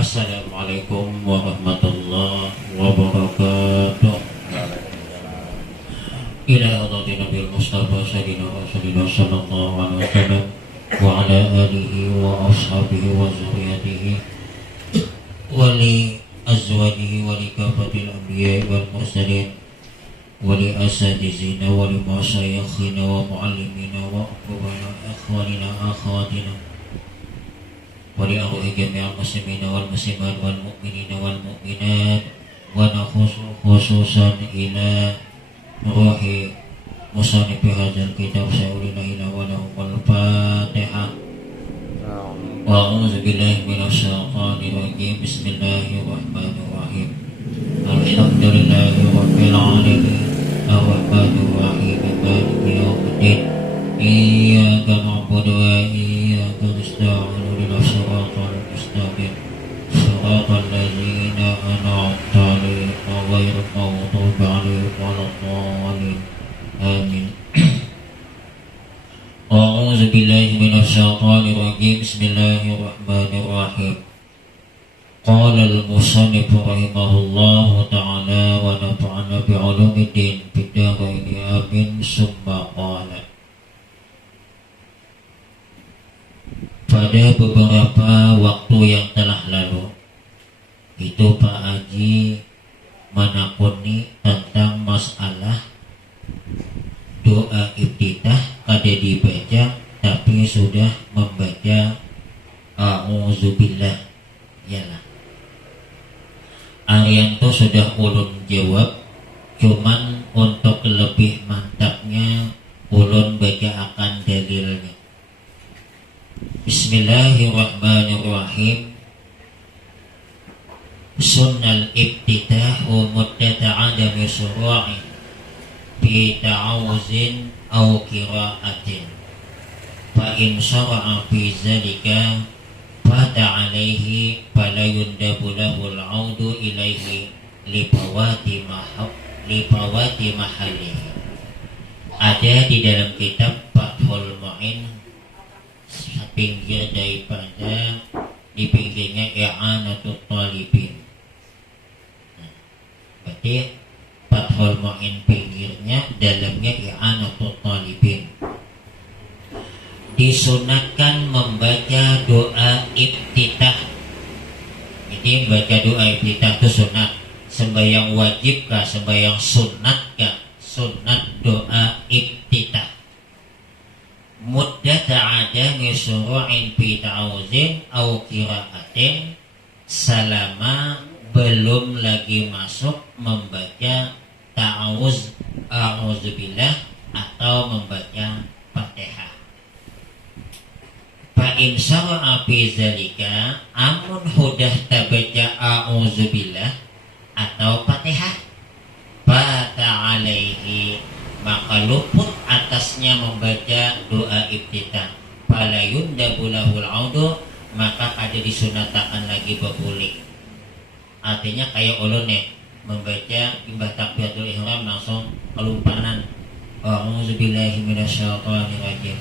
Assalamualaikum warahmatullahi wabarakatuh. Ila hadratin Nabil Mustafa Sayyidina Rasulullah sallallahu alaihi wasallam wa ala alihi wa ashabihi wa zurriyatihi wa li azwajihi wa li kafatil anbiya'i wal mursalin wa li asatizina wa li masyayikhina wa muallimina wa akbarina ikhwanina akhawatina wa li arwahi jami'al muslimina wal muslimat wal mu'minina wal mu'minat wa nakhusu khususan ila ruhi musannif hadzal kitab sayyidina ila wa lahumul fatihah. Wa a'udzu billahi minasy syaithanir rajim. Bismillahirrahmanirrahim. Alhamdulillahi rabbil alamin arrahmanir rahim maliki yaumiddin iyyaka na'budu wa iyyaka nasta'in ihdinas siratal mustaqim siratal ladzina an'amta 'alaihim ghairil maghdubi 'alaihim waladdallin. Amin. A'udzu billahi minasy syaithanir rajim. Bismillahirrahmanirrahim. Qala al-musannif rahimahullahu ta'ala wa nafa'ana bi'ulumiddin fid dharain amin. Summa qala, pada beberapa waktu yang telah lalu itu Pak Haji menakuni tentang masalah doa iftitah kada dibaca tapi sudah membaca a'udzubillah. Yalah, Arianto sudah ulun jawab, cuman untuk lebih mantapnya ulun baca akan dalilnya. Bismillahirrahmanirrahim. Sunnal ibtitahu muddata adami suru'i bi ta'awuzin aw qira'atin fa in syara'a fi zalika fata alaihi fala yundabu lahu al-'audu ilaihi lipawati mahallihi. Ada di dalam kitab Fathul Mu'in pinggir daripada di pinggirnya i'anatul talibin. Berarti Fathul Mu'in pinggirnya, dalamnya i'anatul talibin. Disunatkan membaca doa iftitah. Jadi membaca doa iftitah itu sunat. Sembahyang wajib kah? Sembahyang sunat kah? Sunat doa iftitah. Muddata adami suru'in fi ta'awuzin aw qira'atin, selama belum lagi masuk membaca ta'awuz a'udzubillah atau membaca Fatihah. Fa in syara'a fi zalika, amun hudah tabaca a'udzubillah atau Fatihah, fata alaihi, maka luput atasnya membaca doa iftitah. Fala yundabu lahul 'audu, maka ada disunatakan lagi bebulik. Artinya kayak ulun membaca imbah takbiratul ihram langsung kelumpanan a'udzubillahi minasyaitonir rajim.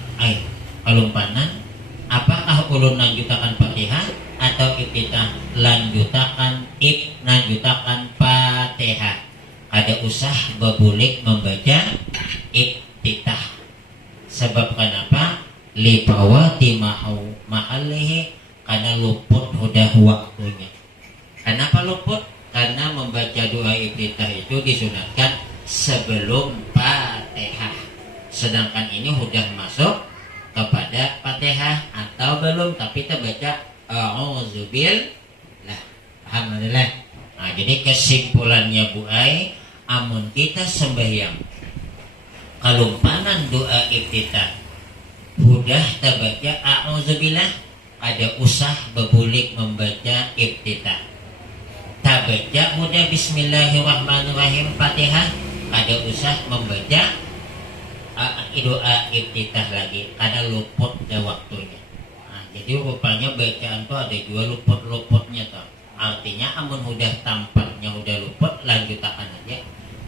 Kelumpanan, apakah ulun lanjutakan Fatihah atau iftitah? Lanjutakan Fatihah. Ada usah bebulik membaca iftitah. Sebab kenapa? Lipawati mahallihi, karena luput udah waktunya. Kenapa luput? Karena membaca doa iftitah itu disunatkan sebelum Fatihah. Sedangkan ini sudah masuk kepada Fatihah atau belum, tapi kita baca a'udzubillah. Alhamdulillah. Nah, jadi kesimpulannya Bu Ai, amun kita sembahyang kelumpanan doa iftitah sudah terbaca a'udzubillah, ada usah bebulik membaca iftitah. Tabaca udah bismillahirrahmanirrahim Fatihah, ada usah membaca doa iftitah lagi karena luput dah waktunya. Nah, jadi rupanya bacaan tuh ada dua luput-luputnya tuh. Artinya amun udah tampaknya udah luput, lanjutakan aja.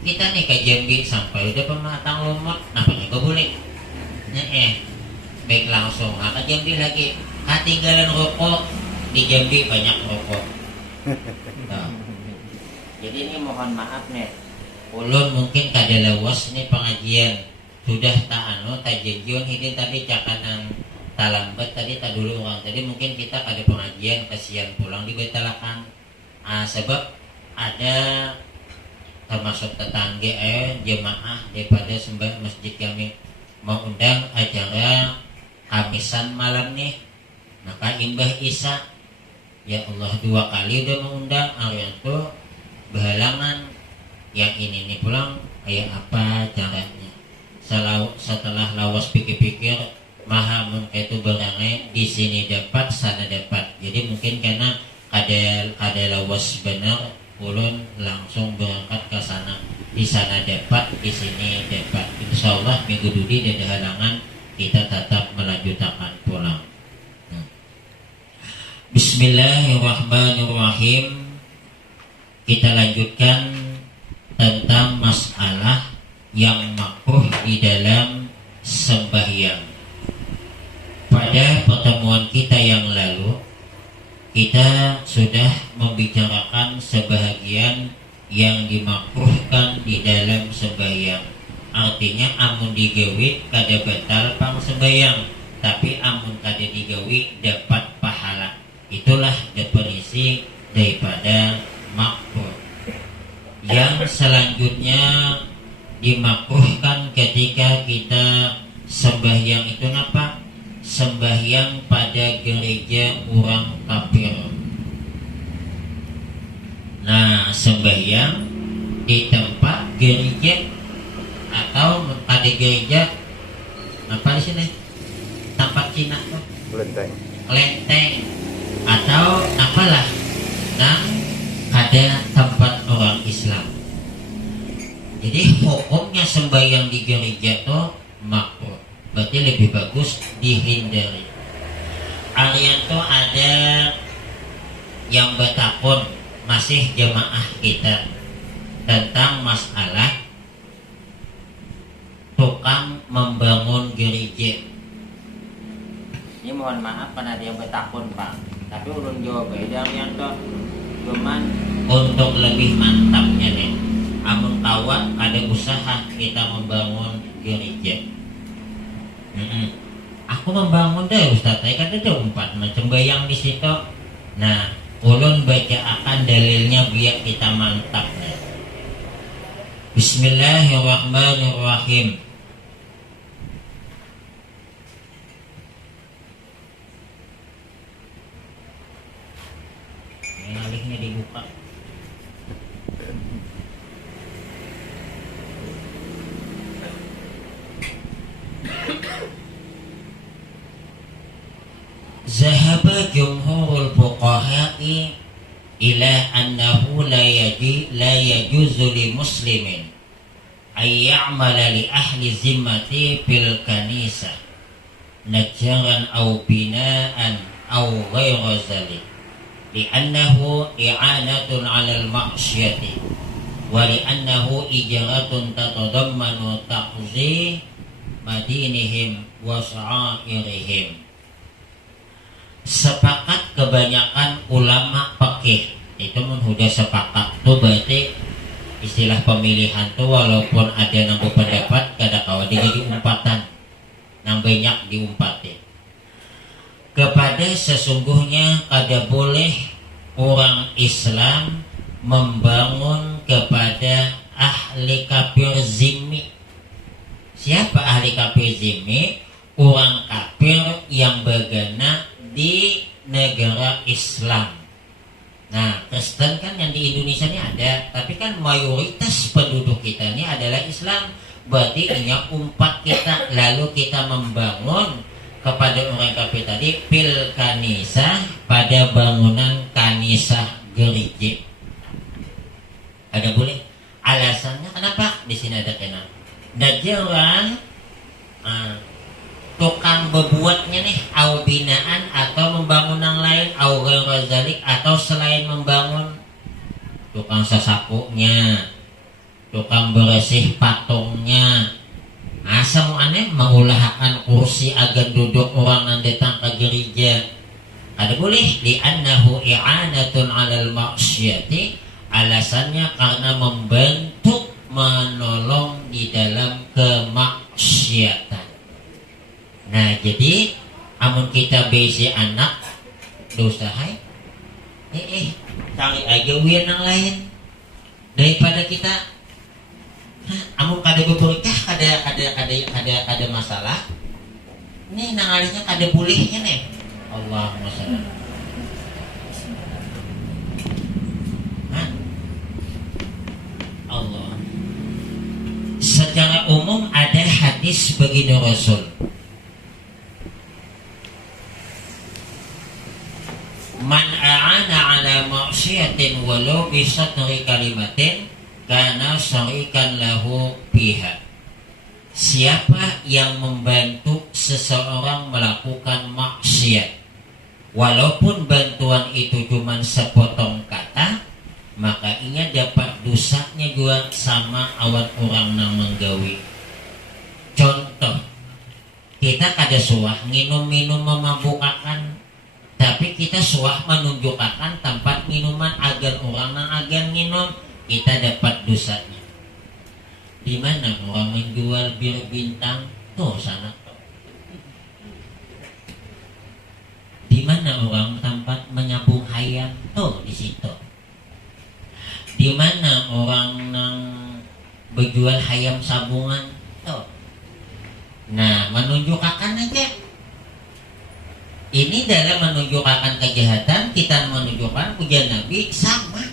Kita nih ke Jambi sampai udah pematang lumut, nampaknya gak boleh. Baik langsung ke Jambi lagi. Ketinggalan rokok di Jambi banyak rokok. Nah, jadi ini mohon maaf nih, ulun mungkin kada lawas nih pengajian sudah tak janjian ini tadi cakanang talambat tadi tak dulu orang tadi mungkin kita kada pengajian kasihan pulang dibetalakan. Sebab ada termasuk tetangga jemaah daripada sembah masjid kami mau undang acara Kamisan malam nih, maka Imbah Isa ya Allah 2 kali udah mengundang Arianto berhalangan. Yang ini nih pulang kayak apa caranya. Setelah lawas pikir-pikir maha itu berangai di sini dapat sana dapat. Jadi mungkin karena ada lawas benar ulun langsung berangkat ke sana. Di sana dapat, di sini dapat. Insyaallah minggu dudi ada halangan kita tetap melanjutkan pulang. Bismillahirrahmanirrahim. Kita lanjutkan tentang masalah yang makruh di dalam sembahyang. Pada pertemuan kita yang lalu kita sudah membicarakan sebahagian yang dimakruhkan di dalam sembahyang. Artinya amun digawi kada batal pang sembahyang, tapi amun kada digawi dapat pahala. Itulah definisi daripada makruh. Yang selanjutnya dimakruhkan ketika kita sembahyang itu apa? Sembahyang pada gereja orang kafir. Nah, sembahyang di tempat gereja atau pada gereja apa di sini? Tempat Cina tuh. Kelenteng. Atau apalah. Nah, ada tempat orang Islam. Jadi hukumnya sembahyang di gereja tuh makruh. Berarti lebih bagus dihindari. Arianto ada yang bertakun masih jemaah kita tentang masalah tukang membangun gereja. Ini mohon maaf karena dia bertakun Pak, tapi ulun jawab beda Arianto. Cuman untuk lebih mantapnya nih, amun tawa ada usaha kita membangun gereja. Aku membangun deh Ustaz, saya kan ada 4 macam bayang di situ. Nah, ulun baca akan dalilnya biar kita mantap. Bismillahirrahmanirrahim. Alihnya dibuka. Zahaba jumhurul fuqaha'i ila annahu la yajuzu li muslimin ay ya'mala li ahli zimmati fil kanisah najjaran aw bina'an aw ghayra zalik li'annahu i'anatun 'alal ma'siyati wa li'annahu ijaratun tatadammanu taqzi madinihim wa sha'airihim. Sepakat kebanyakan ulama fikih itu sudah sepakat tuh, berarti istilah pemilihan tuh walaupun ada nambah pendapat kada kawa jadi umpatan nang banyak diumpatin kepada sesungguhnya kada boleh orang Islam membangun kepada ahli kafir zimmi. Siapa ahli kafir zimmi? Orang kafir yang bergana di negara Islam. Nah, Kristen kan yang di Indonesia ini ada, tapi kan mayoritas penduduk kita ini adalah Islam. Berarti ini umpat kita, lalu kita membangun kepada orang kafir tadi fil kanisah, pada bangunan kanisah gereja. Ada boleh? Alasannya kenapa? Di sini ada kenal. Dajaran tukang berbuatnya nih au binaan atau membangun yang lain au ghairu zalik atau selain membangun, tukang sasakunya, tukang bersih patungnya, asam aneh mengulahkan kursi agar duduk orang yang datang ke gereja. Kada boleh li'annahu i'anatun 'alal ma'syati, alasannya karena membantu menolong di dalam kemaksiatan. Nah, jadi amun kita besi anak dosa hai cari aja wian yang lain daripada kita amun kada beberkah kada masalah nih nangalihnya kada pulihnya nih. Allahumma shalli. Allah. Secara umum ada hadis baginda Rasul, man a'ana ala ma'syiatin walau bisatri kalimatin kana syarikan lahu biha. Siapa yang membantu seseorang melakukan maksiat walaupun bantuan itu cuma sepotong kata, maka ia dapat dosanya juga sama awan orang nang menggawi. Contoh, kita kada suah minum memabukkan, tapi kita suah menunjukkan tempat minuman agar orang nang agar minum, kita dapat dosanya. Di mana orang menjual bir bintang tuh sana. Di mana orang tempat menyambung hayam tuh di situ. Di mana orang nang berjual hayam sabungan tuh. Nah, menunjukkan aja. Ini dalam menunjukkan kejahatan, kita menunjukkan pujian Nabi sama.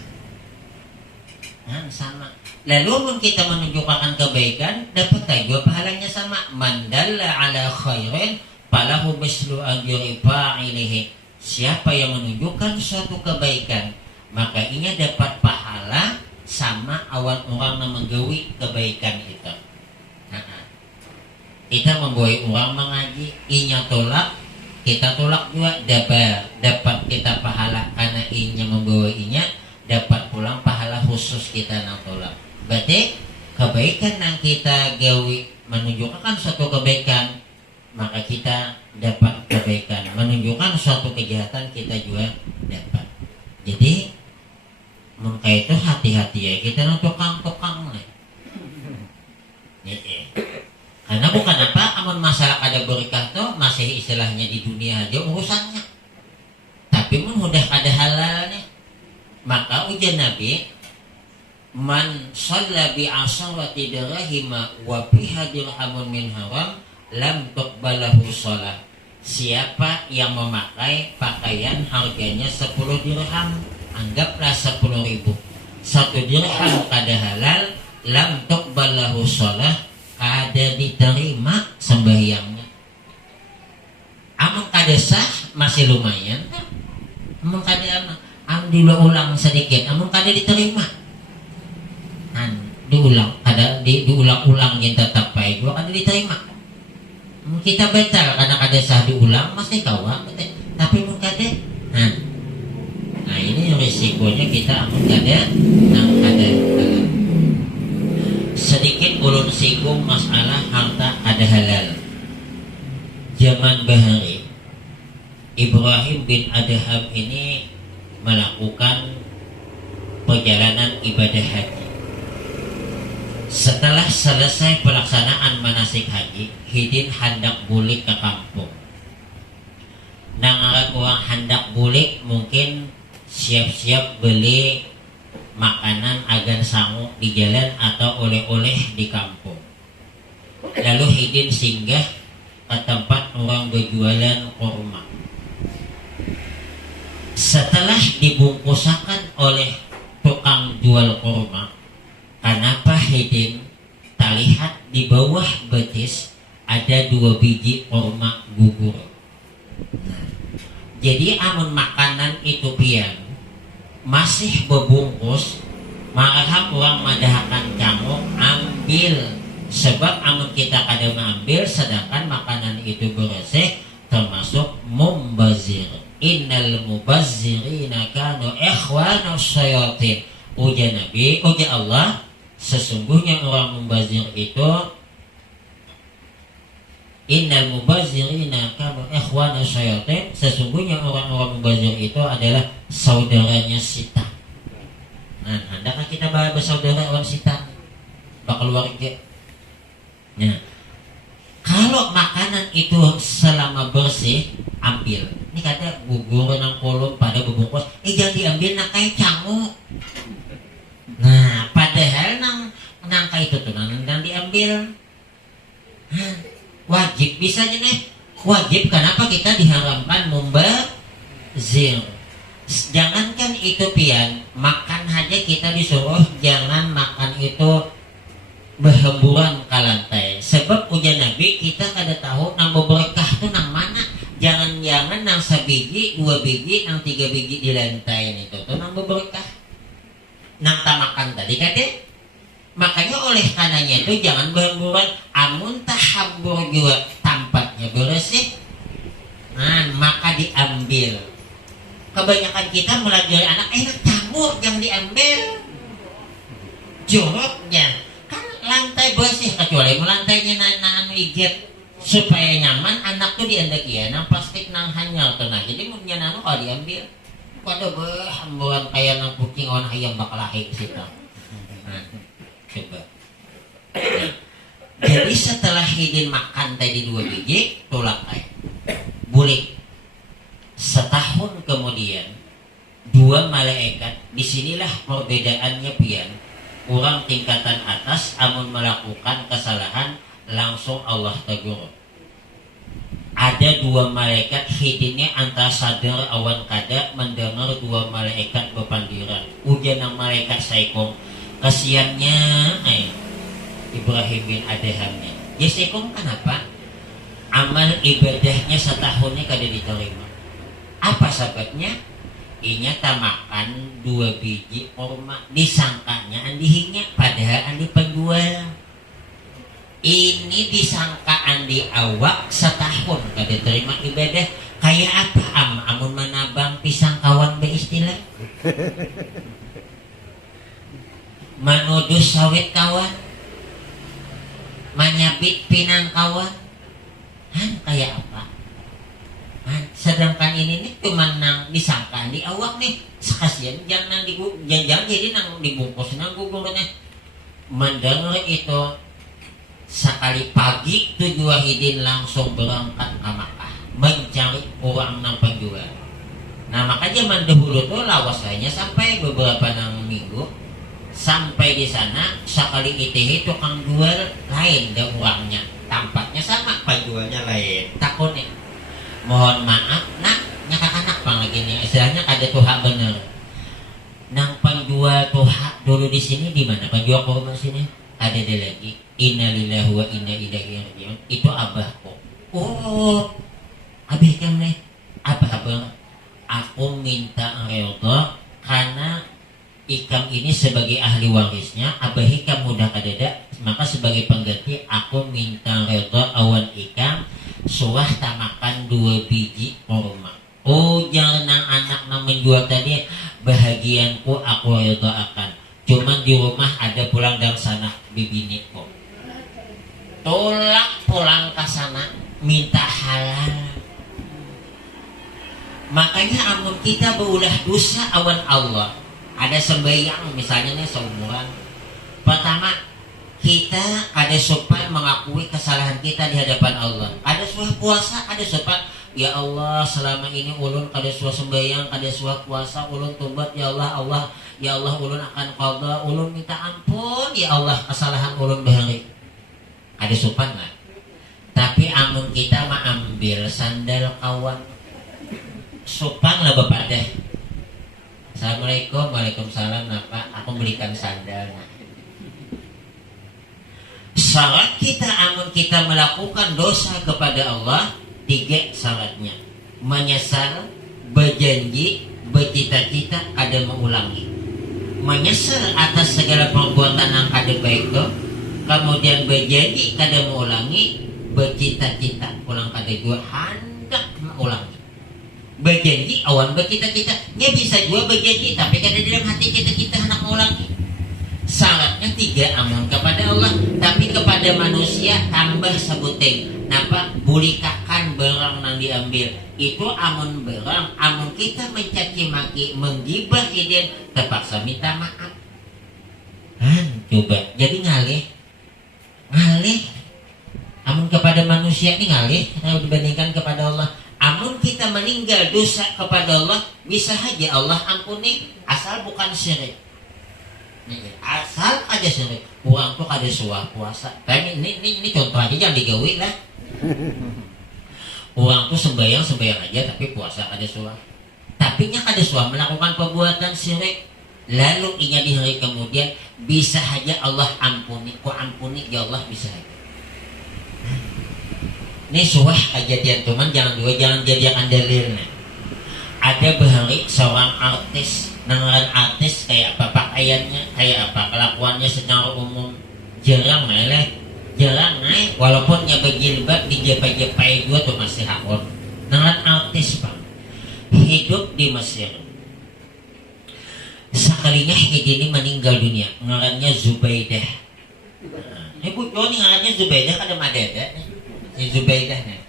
Nah, sama. Lalu kita menunjukkan kebaikan, dapat juga pahalanya sama. Mandalla ala khairin falahu mislu ajri fa'ilihi. Siapa yang menunjukkan suatu kebaikan, maka ia dapat pahala sama awan orang yang menggawi kebaikan itu. Kita membawa orang mengaji, inya tolak, kita tolak juga dapat kita pahala karena inya membawa inya, dapat pulang pahala khusus kita nang tolak. Berarti kebaikan yang kita gawi menunjukkan suatu kebaikan, maka kita dapat kebaikan. Menunjukkan suatu kejahatan, kita juga dapat. Jadi maka itu hati-hati ya kita nang tukang-tukang nih. Karena bukan apa, amun masalah ada berkah tuh masih istilahnya di dunia aja urusannya. Tapi mun udah ada halalnya, maka ujian Nabi, man shalla bi asharati dirahima wa biha dirhamun min haram lam tuqbalahu shalah. Siapa yang memakai pakaian harganya 10 dirham, anggaplah 10.000, 1 dirham kada halal, lam tuqbalahu shalah, kada diterima sembahyangnya. Amun kada sah masih lumayan. Amun kada diulang sedikit, amun kada diterima. Diulang, ada diulang-ulang yang tetap baik, gua kan diterima. Kita batal karena kada sah diulang masih kawan, tapi mun kada, nah ini risikonya kita amun kada, sedikit ulun singgung masalah harta kada halal. Zaman bahari Ibrahim bin Adham ini melakukan perjalanan ibadah haji. Setelah selesai pelaksanaan manasik haji, hidin hendak bulik ke kampung. Nangaran orang hendak bulik mungkin siap-siap beli makanan agar sanggup di jalan atau oleh-oleh di kampung. Lalu hidin singgah ke tempat orang berjualan kurma. Setelah dibungkusakan oleh tukang jual kurma, kenapa hidin terlihat di bawah betis ada 2 biji kurma gugur. Jadi amun makanan itu pian masih berbungkus, maka orang madahkan camuk ambil, sebab amun kita kada mengambil sedangkan makanan itu bersih, termasuk mumbazir. Innal mubazzirina kanu ikhwana syayatin. Ujar Nabi, ujar Allah, sesungguhnya orang membazir itu Innal mubazirina kanu ikhwana syayatin. Sesungguhnya orang-orang mubazir itu adalah saudaranya setan. Nah, hendaklah kita bersaudara orang setan, keluarga. Nah, kalau makanan itu selama bersih, ambil. Ini kata gugur nang kolom pada bubungkus, jangan diambil nak kayak canguk. Nah, padahal nang kayak itu tuh nang diambil. Wajib bisa nih. Wajib kenapa kita diharamkan membazir? Jangankan itu pian, makan aja kita disuruh jangan makan itu berhamburan ke lantai. Sebab ujian Nabi kita kada tahu nang berkah tuh nang mana. Jangan-jangan nang sabiji, 2 biji, nang 3 biji di lantai itu tuh nang berkah. Nang tamakan tadi kata. Makanya oleh karenanya itu jangan berhamburan. Amun tahambur juga tampaknya bersih, maka diambil. Kebanyakan kita melajari anak campur jangan diambil. Joroknya kan lantai bersih, kecuali lantainya naan iget supaya nyaman anak tuh diandaki ya nang plastik nang hanyal tuh. Nah jadi punya nano kalau diambil pada berhamburan kayak nang kucing orang ayam bakal lahir situ. Coba. Jadi setelah hidin makan tadi 2 biji tolak air bulik. Setahun kemudian 2 malaikat. Disinilah perbedaannya pian. Orang tingkatan atas amun melakukan kesalahan langsung Allah tegur. Ada 2 malaikat hidinnya antara sadar awan kada mendengar 2 malaikat berpandiran. Ujian ng malaikat saikong kasiannya Ibrahim bin Adhamnya. Ya sekom kenapa? Amal ibadahnya setahunnya kada diterima. Apa sebabnya? Inya makan 2 biji kurma, disangkanya andihingnya padahal andi penjual. Ini disangka andi awak setahun kada terima ibadah. Kayak apa amun menabang pisang kawan be istilah? Manudus sawit kawan, manyabit pinang kawan, kayak apa? Sedangkan ini nih cuma nang disangka di awak nih, sekasian jangan jadi nang dibungkus nang gugurnya. Mendengar itu sekali pagi 7 hidin langsung berangkat ke Makkah mencari orang nang penjual. Nah makanya mendahulu tuh lawasanya sampai beberapa nang minggu. Sampai di sana sekali itu tukang jual lain dan uangnya tampaknya sama, penjualnya lain. Takutnya mohon maaf nak nyakak-anak pang lagi nih istilahnya kada tuha bener. Nang penjual tuha dulu di sini di mana penjual kurma sini ada dia lagi. Innalillahi wa inna ilaihi raji'un. Itu abahku. Oh abah kamu abah aku minta redha karena Ikam ini sebagai ahli warisnya, Abah Ikam udah kadada, maka sebagai pengganti aku minta redha awan Ikam suah tamakan 2 biji kurma. Oh jangan anak nang menjual tadi bahagianku aku redha akan. Cuman di rumah ada pulang dari sana bibiniku. Tolak pulang ke sana minta halal. Makanya amun kita berulah dosa awan Allah. Ada sembahyang misalnya nih seumuran. Pertama kita ada sopan mengakui kesalahan kita di hadapan Allah. Ada suah puasa, ada sopan. Ya Allah selama ini ulun kada suah sembahyang, kada suah puasa, ulun tobat ya Allah ya Allah ulun akan qada, ulun minta ampun ya Allah kesalahan ulun bahari. Ada sopan lah. Tapi amun kita mah ambil sandal kawan, sopan lah bapak deh. Assalamualaikum, waalaikumsalam. Pak, aku belikan sandal. Syarat kita amun kita melakukan dosa kepada Allah 3 syaratnya. Menyesal, berjanji, bercita-cita kada mengulangi. Menyesal atas segala perbuatan yang kada baik itu, kemudian berjanji kada mengulangi, bercita-cita ulang kada jua hendak mengulangi. Berjanji awan bercita-cita dia bisa juga berjanji tapi kada dalam hati kita hendak mengulangi. Syaratnya 3 amun kepada Allah, tapi kepada manusia tambah sebuting napa bulikakan berang nang diambil itu amun berang, amun kita mencaci maki menggibah hidin terpaksa minta maaf. Coba jadi ngalih amun kepada manusia ini ngalih kalau dibandingkan kepada Allah. Amun kita meninggal dosa kepada Allah, bisa aja Allah ampuni asal bukan syirik. Asal aja syirik. Uang tuh kada suah puasa. Ini contoh aja, jangan digawi lah. Uang tuh sembahyang aja tapi puasa kada suah. Tapi nya kada suah melakukan perbuatan syirik. Lalu inya di hari kemudian bisa aja Allah ampuni. Ku ampuni ya Allah bisa aja. Ini suah kejadian teman, jangan jadikan dalilnya. Ada bahari seorang artis, nangaran artis kayak apa pakaiannya, kayak apa kelakuannya secara umum jarang walaupun nya berjilbab dijepai-jepai dua tuh masih hakon. Nangaran artis Pak, hidup di Mesir. Sekalinya ini meninggal dunia, ngarannya Zubaidah. Ini Bu Joni ngarannya Zubaidah, kada madada Zubaidah nih.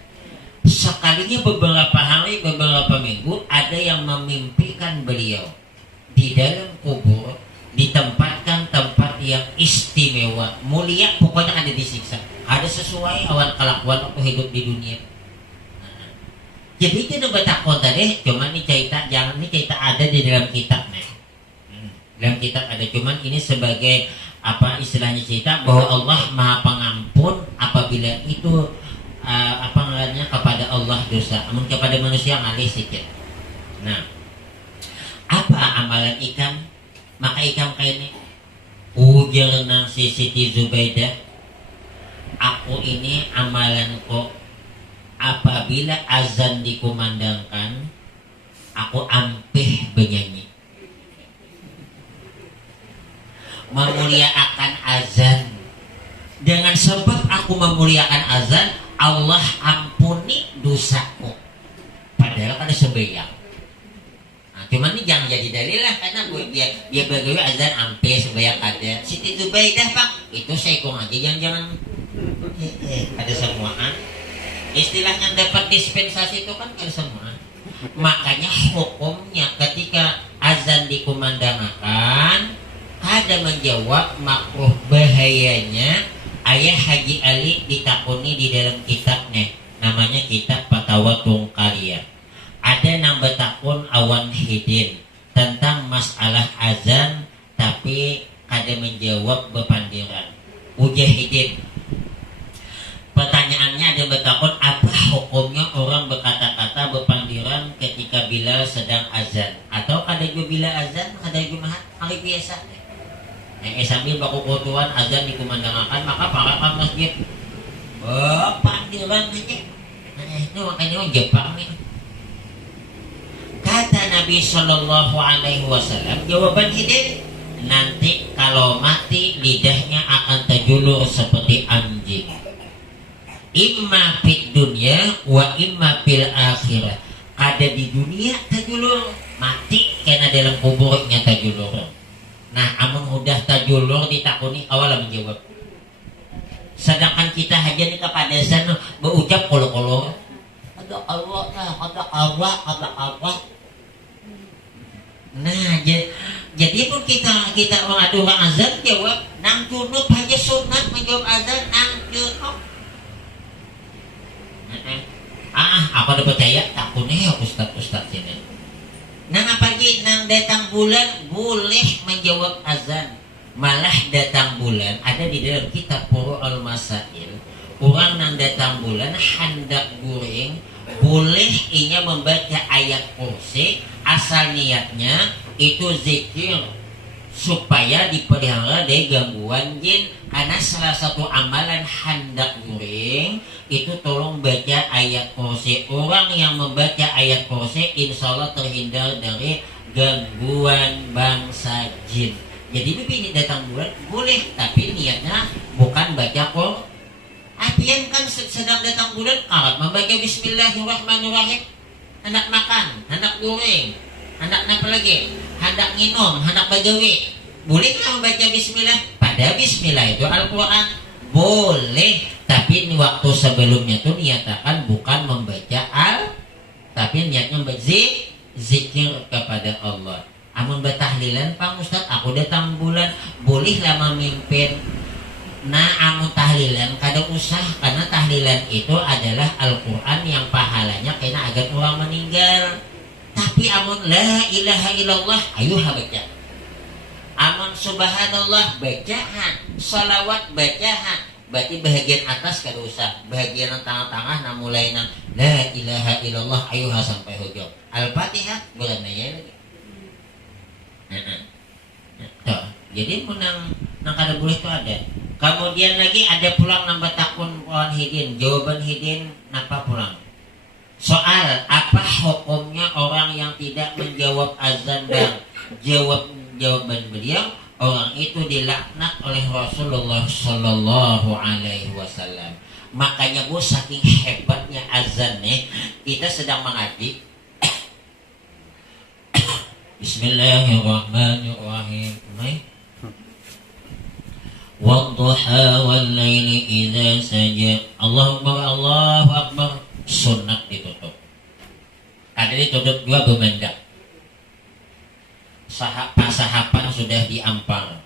Sekalinya beberapa hari, beberapa minggu ada yang memimpikan beliau di dalam kubur ditempatkan tempat yang istimewa, mulia, pokoknya ada disiksa. Ada sesuai awan kelakuan waktu hidup di dunia. Jadi itu udah betakon tadi, cuman ini cerita, jangan ini cerita ada di dalam kitab nih. Dalam kitab ada, cuman ini sebagai apa istilahnya cerita bahwa Allah Maha Pengampun apabila itu apa namanya kepada Allah dosa, namun kepada manusia ngalih sedikit. Nah, apa amalan ikam? Maka ikam kayak ini ujar nang si Siti Zubaidah, aku ini amalanku apabila azan dikumandangkan aku ampih bernyanyi memuliakan azan. Dengan sebab aku memuliakan azan, Allah ampuni dosaku. Padahal kan sembahyang. Nah, cuman ini jangan jadi dalil lah, karena dia bagaimana azan ampe sembahyang ada. Siti Zubaidah Pak, itu sekong aja, jangan ada semuaan. Istilahnya dapat dispensasi itu kan ada semuaan. Makanya hukumnya ketika azan dikumandangkan ada menjawab makruh bahayanya. Ayah Haji Ali ditakuni di dalam kitabnya, namanya kitab Fatawa Tungkalia. Ada nang betakun awan hidin tentang masalah azan, tapi kada menjawab bepandiran. Ujah hidin. Pertanyaannya ada betakun apa hukumnya orang berkata-kata bepandiran ketika Bilal sedang azan, atau kada juga bila azan, kada juga hari biasa. Sambil baku kotuan azan dikumandangkan, maka para ke masjid pandiran aja. Itu makanya orang Jepang nih. Kata Nabi Shallallahu Alaihi Wasallam, jawaban hidin, nanti kalau mati lidahnya akan terjulur seperti anjing. Imma fid dunya wa imma fil akhirah. Ada di dunia terjulur, mati karena dalam kuburnya terjulur. Nah, amun udah tajulur ditakuni awal menjawab. Sedangkan kita aja nih kepada sana berucap kolo-kolo. Ada Allah, ada Allah, ada Allah. Nah, jadi pun kita mengadu azan jawab nang junub aja sunat menjawab azan nang junub. Aku udah percaya takutnya ustaz ini. Nang apalagi nang datang bulan boleh menjawab azan. Malah datang bulan ada di dalam kitab Furu'ul Masail. Orang nang datang bulan hendak guring boleh inya membaca ayat kursi, asal niatnya itu zikir supaya dipelihara dari gangguan jin. Karena salah satu amalan hendak guring itu tolong baca ayat kursi. Orang yang membaca ayat kursi insya Allah terhindar dari gangguan bangsa jin. Jadi ini datang bulan boleh, tapi niatnya bukan baca Quran. Artian kan sedang datang bulan karat membaca Bismillahirrahmanirrahim. Hendak makan, hendak goreng, hendak apa lagi, hendak minum, hendak bagawi. Boleh nggak membaca Bismillah? Pada Bismillah itu Al-Quran. boleh, tapi waktu sebelumnya tuh niatakan bukan membaca tapi niatnya zikir kepada Allah. Amun bertahlilan Pak Ustaz, aku datang bulan boleh lama mimpin. Nah amun tahlilan kada usah, karena tahlilan itu adalah Al-Quran yang pahalanya kena agar orang meninggal. Tapi amun la ilaha illallah ayo baca. Amun subhanallah bacaan, salawat bacaan. Berarti bahagian atas kada usah, bahagian tengah-tengah nah mulai nang la ilaha illallah ayo sampai hujung. Al-Fatihah bulan nanya lagi. Tuh, jadi menang nang kada boleh itu ada. Kemudian lagi ada pulang nambah takun pohon hidin, jawaban hidin napa pulang. Soal apa hukumnya orang yang tidak menjawab azan dan jawaban beliau, orang itu dilaknat oleh Rasulullah Sallallahu Alaihi Wasallam. Makanya bu, saking hebatnya azan nih, kita sedang mengaji. Bismillahirrahmanirrahim. Wadduha wal laili idza saja. Allahu Akbar. Sunat ditutup. Ada ditutup dua bemendak. Sahapan sudah diampang,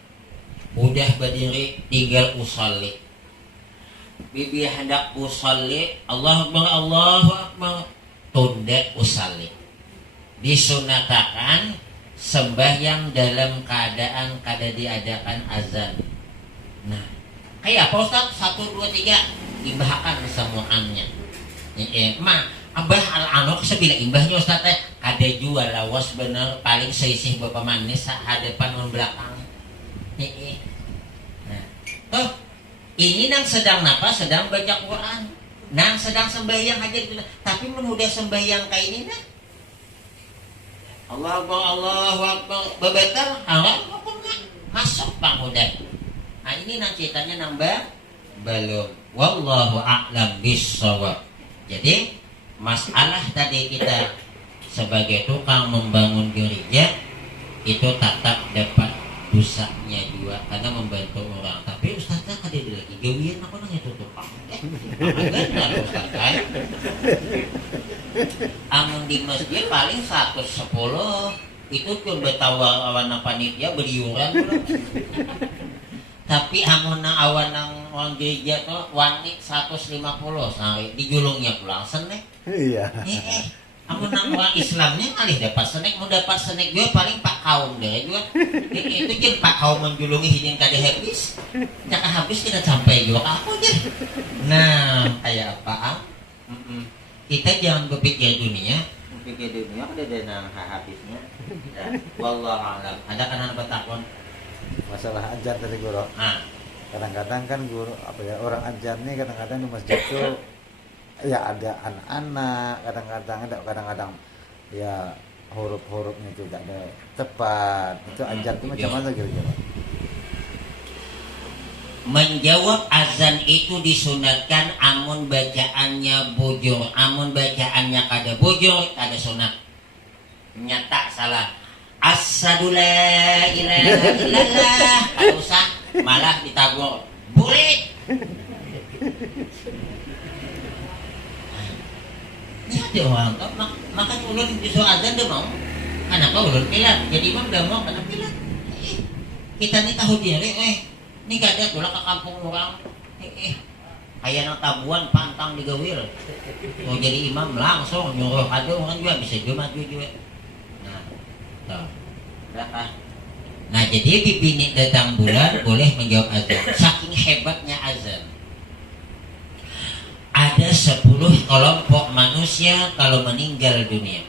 udah berdiri tinggal usolli. Bibi hendak usolli, Allahu Akbar, tunda usolli. Disunatakan sembahyang dalam keadaan kada diadakan azan. Nah, kayak apa Ustaz? 1, 2, 3 imbahkan semuanya. Abah al-anok sebila imbahnya Ustaz ada jual lawas bener paling seisih bapak manis hadapan membelakang. Nah, toh ini nang sedang napa? Sedang baca Quran. Nang sedang sembahyang aja gitu. Tapi menudah sembahyang kayak ini nah. Allahu Akbar bebetar haram hukumnya masuk Bang udah. Nah ini nang ceritanya nambah belum. Wallahu a'lam bissawab. Jadi masalah tadi kita sebagai tukang membangun gereja itu tetap dapat dosanya juga karena membantu orang. Tapi Ustaznya kada lagi gawian aku nang itu tukang. Amun di masjid paling 110 itu tuh betawa awan panitia beriuran. Tapi amun nang awan nang orang gereja tuh wani 150 sehari dijulungnya pulang senek. Iya. Amun nang orang Islamnya kali dapat senek, mau dapat senek juga paling Pak Kaum deh juga. Itu jen Pak Kaum menjulungi hidin kada habis. Jangan habis kita sampai juga aku aja. Nah, kayak apa? Kita jangan berpikir dunia. Berpikir dunia ada dana habisnya. Ya, wallahu a'lam. Ada kan anak bertakon Masalah ajar tadi guru. Kadang-kadang kan guru orang ajar nih kadang-kadang di masjid tuh ya ada anak-anak, kadang-kadang ya huruf-hurufnya tidak ada tepat. Itu ajar itu macam mana kira-kira? Menjawab azan itu disunatkan amun bacaannya bujur, amun bacaannya kada bujur kada sunat. Nyata salah. Asyhadu la ilaha illallah. Kada usah malah ditagur. Boleh. Ini ada orang tak makan ulun disuruh azan dia mau. Kenapa ulun pilat? Jadi imam dah mau kena pilat. Kita ni tahu diri ni kada tulah ke kampung orang. Kayak nang tabuan pantang digawil. Mau jadi imam langsung nyuruh ada orang juga bisa juga maju juga. Berapa? Nah jadi bibini datang bulan boleh menjawab azan. Saking hebatnya azan. Ada 10 kelompok manusia kalau meninggal dunia.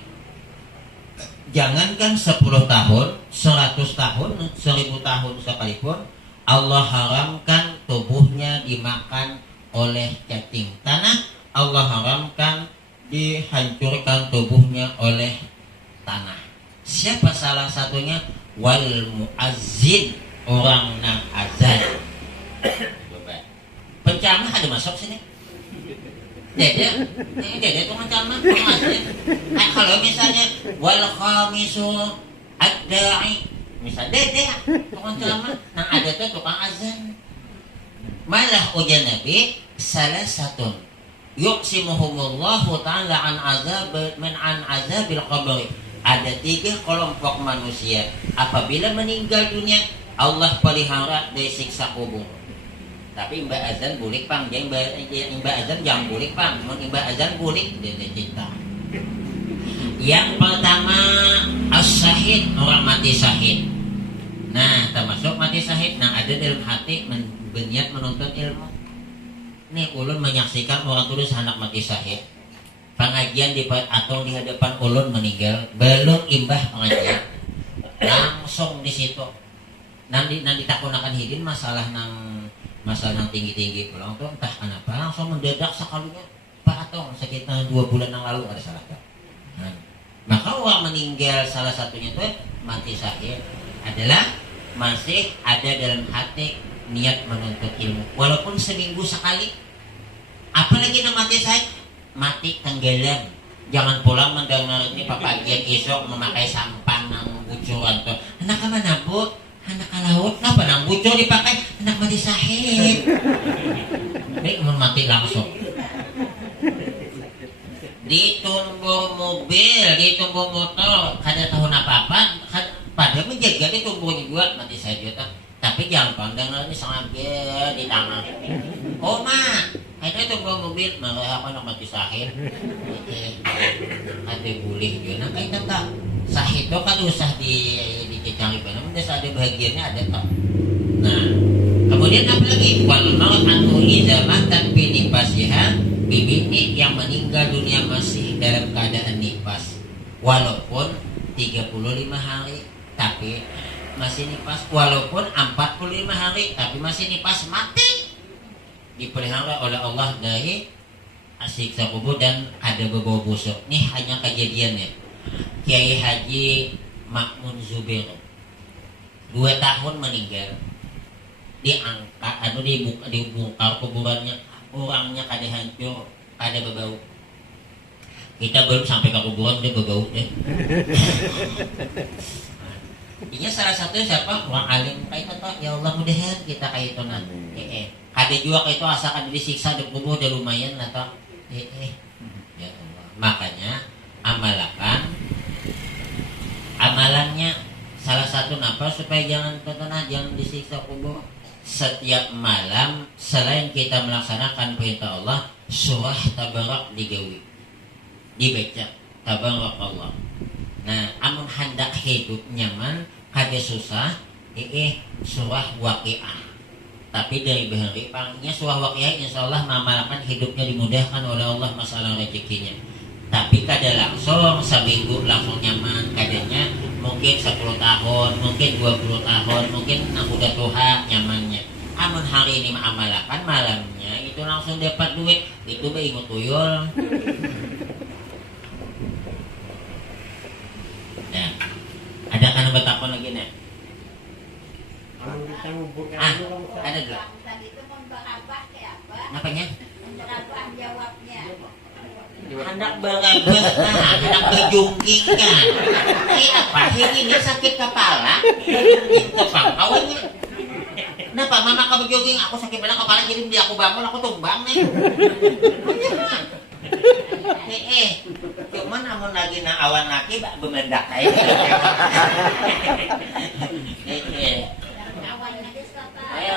Jangankan 10 tahun, 100 tahun, 1000 tahun sekalipun, Allah haramkan tubuhnya dimakan oleh cacing tanah. Allah haramkan dihancurkan tubuhnya oleh tanah. Siapa salah satunya? Wal muazzin, orang nang azan. Coba. Penceramah ada masuk sini? Dede tuh penceramah, pengajian. Nah, kalau misalnya wal khamisu ad-da'i, misal dede tukang ceramah, nang ada tuh tukang azan. Malah ujar Nabi salah satu yuqsimuhumullahu ta'ala an azabil qabr. Ada 3 kelompok manusia apabila meninggal dunia Allah pelihara dari siksa kubur. Tapi Mbak Azan bulik pang, Mbak Azan jangan bulik pang, Mbak Azan bulik dia cerita. Yang pertama as-syahid, orang mati syahid. Nah, termasuk mati syahid. Nah, ada dalam hati berniat menuntut ilmu. Nih, ulun menyaksikan orang tulis anak mati syahid. Pengajian atau di hadapan ulun meninggal, belum imbah pengajian. Langsung di situ. Nanti takunakan hidin masalah nang tinggi-tinggi pulang tuh entah kenapa langsung mendadak sekalinya Pak Atong sekitar 2 bulan yang lalu ada salah kan. Nah, maka orang meninggal salah satunya itu mati syahid adalah masih ada dalam hati niat menuntut ilmu walaupun seminggu sekali. Apalagi nama mati syahid mati tenggelam. Jangan pulang mendengar ini papagian isok memakai sampan nang bucuran tuh. Anak mana bu? Anak laut, kenapa nang bucur dipakai? Anak mati syahid. Baik, mau mati langsung. Ditumbur mobil, ditumbur motor, kada tahu apa-apa, padahal menjaga ditumburnya juga mati syahid juga. Tapi jangan pandang ini sangat di tangan. Oh mak, itu tumbur mobil, marah apa anak mati syahid. Ada boleh juga, nah kita tak. Syahid itu kan usah dicari benar, udah ada bahagiannya ada tak. Nah, kemudian apa lagi? Wal mar'atu idza matat bi nifasiha, bibi yang meninggal dunia masih dalam keadaan nifas, walaupun 35 hari tapi masih nifas, walaupun 45 hari tapi masih nifas, mati dipelihara oleh Allah dari siksa kubur dan ada berbau busuk. Nih hanya kejadiannya. Kiai Haji Makmun Zubair 2 tahun meninggal, diangkat dibongkar kuburannya, orangnya kada hancur, kada berbau. Kita belum sampai ke kuburan dia berbau deh. Ini salah satunya siapa? Orang alim kayak itu. Ya Allah mudahan kita kayak itu nanti. Kada juga kayak itu asalkan disiksa di kubur udah lumayan atau ya Allah. Makanya amalannya salah satu napa supaya jangan disiksa kubur. Setiap malam selain kita melaksanakan perintah Allah, surah Tabarak dibaca Tabarak Allah. Nah, amun hendak hidup nyaman kada susah surah Waqiah. Tapi dari bahari pangnya surah Waqiah insyaallah mengamalkan hidupnya dimudahkan oleh Allah masalah rezekinya. Tapi kada langsung seminggu langsung nyaman, kadanya mungkin 10 tahun, mungkin 20 tahun, mungkin udah tua nyamannya. Amun hari ini mengamalkan malamnya itu langsung dapat duit, itu ingat tuyul. Nah, ada kan bertakon lagi nih? Ada dulu. Apanya? Hendak berabah, hendak berjungking kan. Apa ini sakit kepala? Awalnya. Kenapa mama kamu jogging? Aku sakit kepala jadi dia aku bangun aku tumbang nih. Cuman namun lagi na awan laki bak bemendak kayak. Ayo.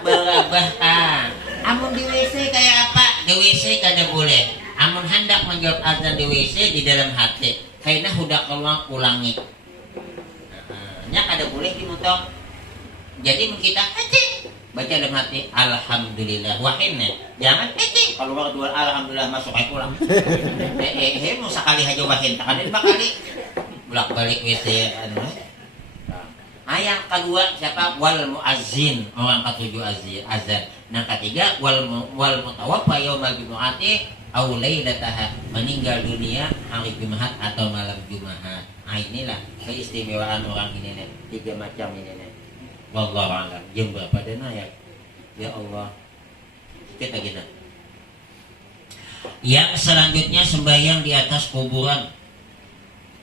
Berabah amun di WC kayak apa? Di WC kada boleh. Amun hendak menjawab azan di WC di dalam hati. Kayaknya udah keluar ulangi. Nya kada boleh dimutong. Jadi kita baca dalam hati alhamdulillah wahinna. Jangan keluar dua alhamdulillah masuk aja pulang. Mau sekali aja wahin, tak ada 2 kali. Bolak-balik WC yang kedua siapa? Wal muazzin, orang ketujuh azan. Yang ketiga wal mutawaffa yaumal jumu'ati aw lailataha, meninggal dunia hari Jumat atau malam Jumat. Inilah keistimewaan orang ini nih. 3 macam ini nih. Wallahu a'lam. Jam berapa dana ya? Ya Allah. Kita gini. Yang selanjutnya sembahyang di atas kuburan.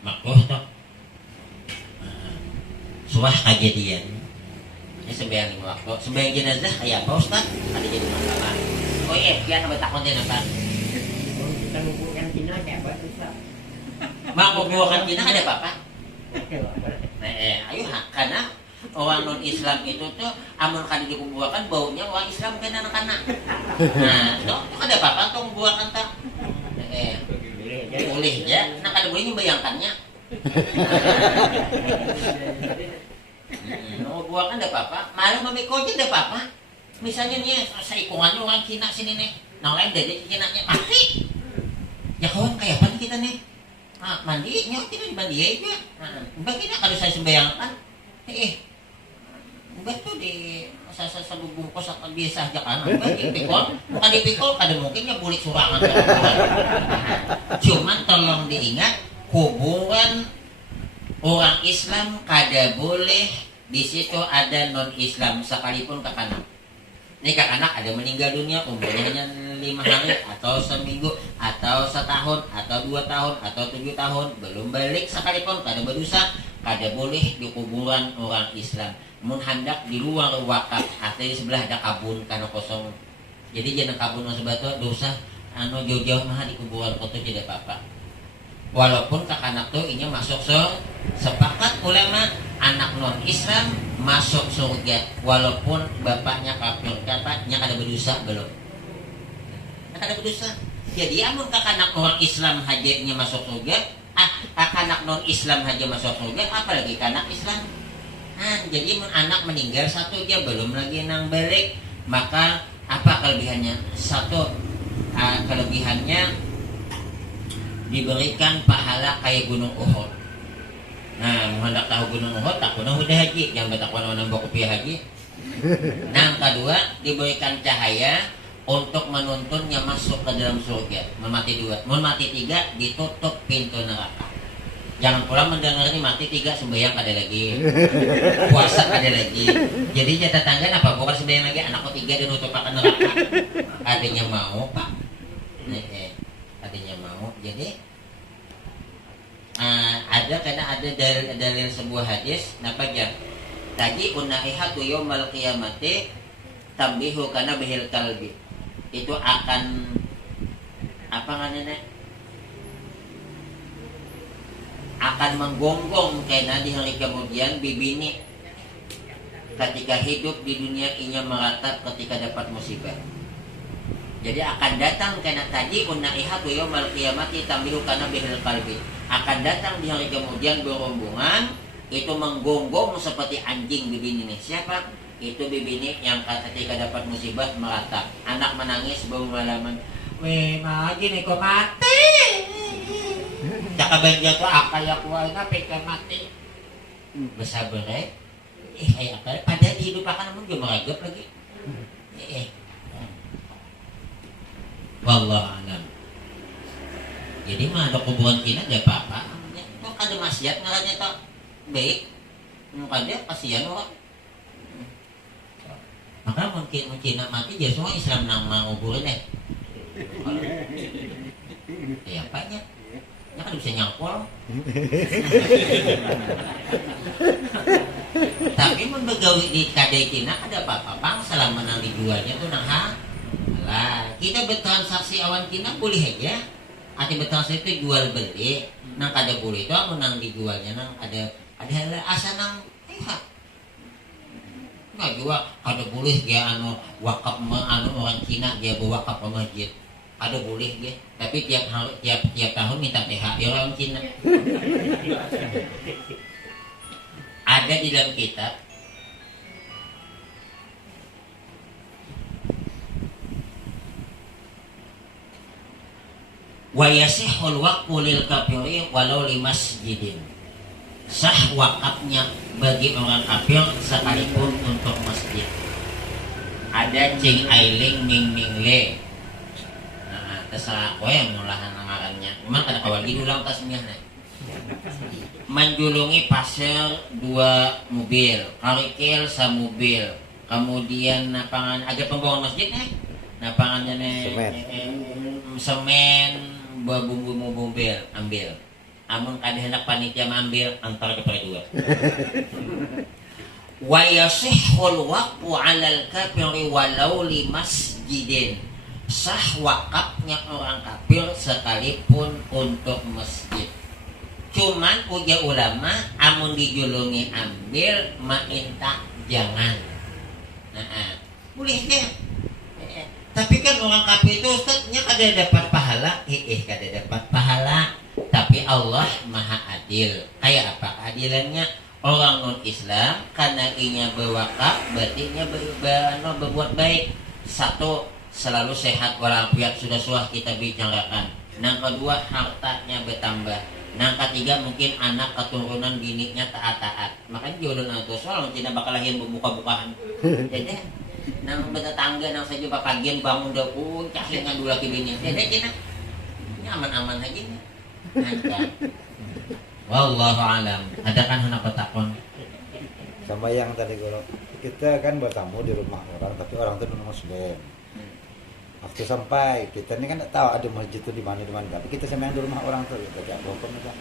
Makruh toh. Suah kejadian sembahyang 5 waktu. Sembahyang jenazah kayak apa Ustaz? Ada jadi masalah. Oh iya, kian apa takutnya apa? Kita ngumpulkan Cina kayak apa Ustaz? Mau buahkan Cina ada apa-apa? Ayo karena orang non Islam itu tuh amun kan dikubuakan baunya orang Islam kan anak-anak. Nah, itu ada apa-apa tuh buahkan tak? Boleh ya. Nah kada boleh membayangkannya. Mau buahkan ada apa-apa? Malah memikirnya ada apa-apa? Misalnya nih seikungannya orang Cina sini nih, nang lain dari Cina nya mati. Ya kawan kayak apa kita nih? Mandinya tidak dimandiin aja. Bagaimana kalau saya sembayangkan? Betul di saya bungkus atau biasa aja kan? Dipikul, bukan dipikul, kada mungkinnya bulik surangan. Cuman tolong diingat, hubungan orang Islam kada boleh di situ ada non Islam sekalipun kekanak. Ini kekanak ada meninggal dunia umurnya hanya 5 hari atau seminggu atau setahun atau 2 tahun atau 7 tahun belum balik sekalipun kada berdosa, kada boleh di kuburan orang Islam. Mun hendak di luar wakaf, artinya di sebelah ada kabun karena kosong. Jadi jangan kabun sebatu dosa jauh-jauh mah di kuburan kotor tidak apa-apa. Walaupun kakanak tuh inya masuk sepakat ulama anak non Islam masuk surga walaupun bapaknya kafir katanya kada berdosa belum. Kada berdosa. Jadi amun kakanak orang Islam hajanya masuk surga, kakanak non Islam haja masuk surga, apalagi kanak Islam. Jadi anak meninggal satu aja belum lagi nang balik, maka apa kelebihannya? Satu kelebihannya diberikan pahala kayak gunung Uhud. Nah, hendak tahu gunung Uhud, tak pernah udah haji, yang betak wana bawa kopi haji. Nah, kedua diberikan cahaya untuk menuntunnya masuk ke dalam surga. Memati 2, memati 3 ditutup pintu neraka. Jangan pula mendengar ini mati 3 sembahyang ada lagi, puasa ada lagi. Jadi jatah tangga apa bukan sembahyang lagi, anakku 3 dinutup akan neraka. Adanya mau pak, adanya mau. Jadi ada karena ada dalil sebuah hadis napa aja tadi unaihatu yaumal qiyamati tambihu kana bihil kalbi, itu akan apa namanya, akan menggonggong karena di hari kemudian bibini ketika hidup di dunia inya meratap ketika dapat musibah. Jadi akan datang karena tadi unaihatu yaumal qiyamati tambihu kana bihil kalbi, akan datang di hari kemudian berombongan itu menggonggong seperti anjing bibini nih. Siapa? Itu bibini yang ketika dapat musibah meratap. Anak menangis bermalaman, weh magi nih kok mati. Cakaban jatuh akayak kuaina peka mati. Bersabar kayak apa? Padahal di hidup akan namun juga meragap lagi. Wallah alam. Jadi mah ada kuburan Cina ada apa-apa. Kok ada maksiat ngarannya tak baik. Ada kasihan orang. Maka mungkin Cina mati dia semua Islam nama kuburan ya apanya? Ya kan bisa nyangkol. Tapi mun begawi di kadai Cina ada apa-apa bang selama nang dijualnya tuh nang lah kita bertransaksi awan Cina boleh aja. Ati bertransaksi itu jual beli. Nang kada boleh itu amun nang dijualnya nang ada asa nang nggak jual kada boleh dia wakaf orang Cina dia berwakaf ke masjid. Ada boleh dia, tapi tiap tahun minta THR orang Cina. Ada di dalam kitab wa yasihul waqfu lil kafiri walau limasjidin. Sah wakafnya bagi orang kafir sekalipun untuk masjid. Ada cing ailing ming le. Terserah kowe yang mulahan ngarannya. Memang kada kawal diulang tasmiyahna. Menjulungi pasir 2 mobil, karikil mobil. Kemudian napangan ada pembangun masjid napangannya semen bumbu mobil ambil. Amun kada hendak panitia ambil antar kepada 2. wa yasihhul waqfu 'alal kafiri walau li masjidin. Sah wakafnya orang kafir sekalipun untuk masjid. Cuman ujar ulama amun dijulungi ambil mainta jangan. Nah, boleh deh. Tapi kan orang kafir itu Ustaznya kada dapat pahala, kada dapat pahala. Tapi Allah Maha Adil. Kayak apa keadilannya? Orang non Islam karena inya berwakaf berarti nya berbuat baik. Satu, selalu sehat walafiat sudah kita bicarakan. Yang kedua, hartanya bertambah. Yang ketiga, mungkin anak keturunan bininya taat-taat. Makanya jodoh itu soal tidak bakal lahir buka-bukaan. Jadi, nang bertetangga nang saja bagian bangun dapur cahaya ngadu laki bini. Jadi cina, ini aman-aman aja. Nah, wallahu alam. Ada kan hendak petakon. Sama yang tadi guru, kita kan bertamu di rumah orang, tapi orang itu non muslim. Waktu sampai kita ini kan tak tahu ada masjid itu di mana, tapi kita sama yang di rumah orang tuh baca hukum aja.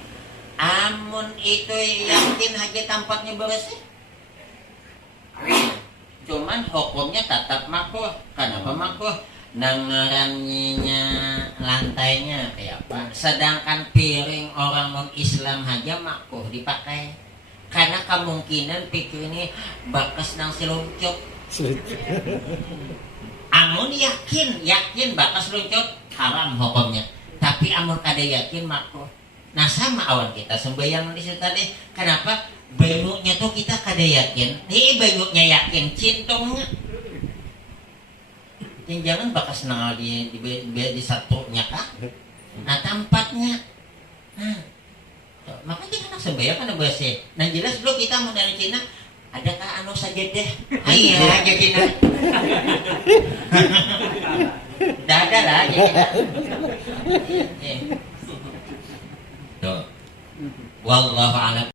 Amun itu yakin aja tempatnya bersih. Cuman hukumnya tetap makruh. Kenapa makruh? Nangarannya lantainya kayak apa? Sedangkan piring orang non Islam aja makruh dipakai. Karena kemungkinan pikir ini bakas nang seluncuk. Amun yakin bakas luncuk haram hukumnya. Tapi amun kada yakin makruh. Nah sama awan kita sembahyang di situ tadi. Kenapa? Benguknya tuh kita kada yakin. Nih benguknya yakin, cintongnya. Jangan bakas nang di satunya kah? Nah tempatnya. Nah, maka kita nak sembahyang kan bahasa. Nah jelas dulu kita mau dari Cina. Adakah anu saja deh? Iya aja Cina. Dah ada lah aja Cina. Tuh. Wallahu a'lam.